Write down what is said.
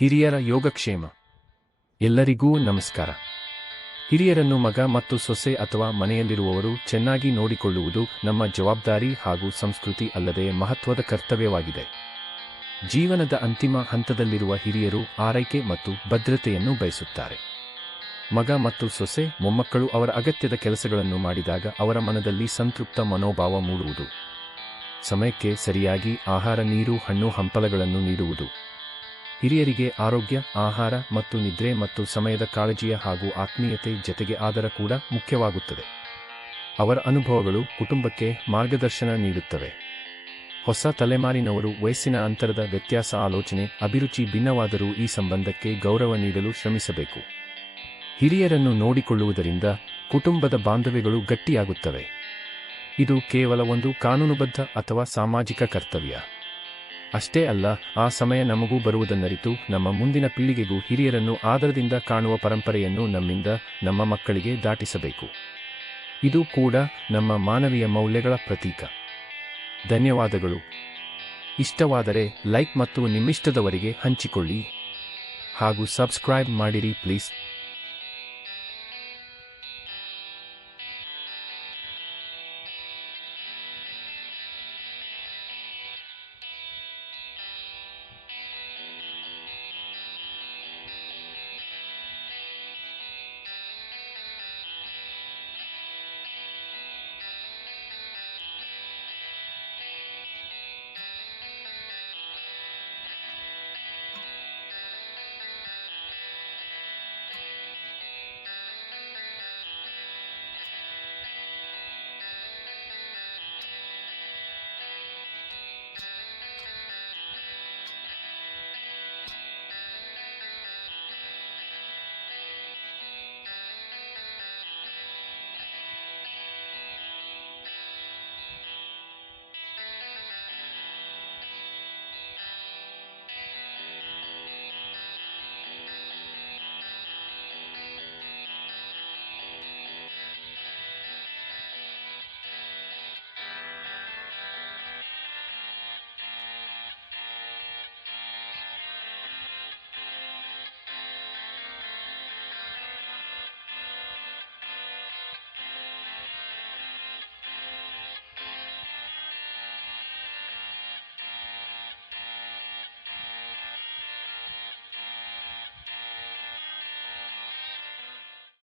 ಹಿರಿಯರ ಯೋಗಕ್ಷೇಮ. ಎಲ್ಲರಿಗೂ ನಮಸ್ಕಾರ. ಹಿರಿಯರನ್ನು ಮಗ ಮತ್ತು ಸೊಸೆ ಅಥವಾ ಮನೆಯಲ್ಲಿರುವವರು ಚೆನ್ನಾಗಿ ನೋಡಿಕೊಳ್ಳುವುದು ನಮ್ಮ ಜವಾಬ್ದಾರಿ ಹಾಗೂ ಸಂಸ್ಕೃತಿ ಅಲ್ಲದೆ ಮಹತ್ವದ ಕರ್ತವ್ಯವಾಗಿದೆ. ಜೀವನದ ಅಂತಿಮ ಹಂತದಲ್ಲಿರುವ ಹಿರಿಯರು ಆರೈಕೆ ಮತ್ತು ಭದ್ರತೆಯನ್ನು ಬಯಸುತ್ತಾರೆ. ಮಗ ಮತ್ತು ಸೊಸೆ, ಮೊಮ್ಮಕ್ಕಳು ಅವರ ಅಗತ್ಯದ ಕೆಲಸಗಳನ್ನು ಮಾಡಿದಾಗ ಅವರ ಮನದಲ್ಲಿ ಸಂತೃಪ್ತ ಮನೋಭಾವ ಮೂಡುವುದು. ಸಮಯಕ್ಕೆ ಸರಿಯಾಗಿ ಆಹಾರ, ನೀರು, ಹಣ್ಣು, ಹಂಪಲಗಳನ್ನು ನೀಡುವುದು. ಹಿರಿಯರಿಗೆ ಆರೋಗ್ಯ, ಆಹಾರ ಮತ್ತು ನಿದ್ರೆ ಮತ್ತು ಸಮಯದ ಕಾಳಜಿಯ ಹಾಗೂ ಆತ್ಮೀಯತೆ ಜತೆಗೆ ಆದರ ಕೂಡ ಮುಖ್ಯವಾಗುತ್ತದೆ. ಅವರ ಅನುಭವಗಳು ಕುಟುಂಬಕ್ಕೆ ಮಾರ್ಗದರ್ಶನ ನೀಡುತ್ತವೆ. ಹೊಸ ತಲೆಮಾರಿನವರು ವಯಸ್ಸಿನ ಅಂತರದ ವ್ಯತ್ಯಾಸ ಆಲೋಚನೆ, ಅಭಿರುಚಿ ಭಿನ್ನವಾದರೂ ಈ ಸಂಬಂಧಕ್ಕೆ ಗೌರವ ನೀಡಲು ಶ್ರಮಿಸಬೇಕು. ಹಿರಿಯರನ್ನು ನೋಡಿಕೊಳ್ಳುವುದರಿಂದ ಕುಟುಂಬದ ಬಾಂಧವ್ಯಗಳು ಗಟ್ಟಿಯಾಗುತ್ತವೆ. ಇದು ಕೇವಲ ಒಂದು ಕಾನೂನುಬದ್ಧ ಅಥವಾ ಸಾಮಾಜಿಕ ಕರ್ತವ್ಯ. ಅಷ್ಟೇ ಅಲ್ಲ, ಆ ಸಮಯ ನಮಗೂ ಬರುವುದನ್ನರಿತು ನಮ್ಮ ಮುಂದಿನ ಪೀಳಿಗೆಗೂ ಹಿರಿಯರನ್ನು ಆದರದಿಂದ ಕಾಣುವ ಪರಂಪರೆಯನ್ನು ನಮ್ಮಿಂದ ನಮ್ಮ ಮಕ್ಕಳಿಗೆ ದಾಟಿಸಬೇಕು. ಇದು ಕೂಡ ನಮ್ಮ ಮಾನವೀಯ ಮೌಲ್ಯಗಳ ಪ್ರತೀಕ. ಧನ್ಯವಾದಗಳು. ಇಷ್ಟವಾದರೆ ಲೈಕ್ ಮತ್ತು ನಿಮ್ಮಿಷ್ಟದವರಿಗೆ ಹಂಚಿಕೊಳ್ಳಿ. ಹಾಗೂ ಸಬ್ಸ್ಕ್ರೈಬ್ ಮಾಡಿರಿ ಪ್ಲೀಸ್.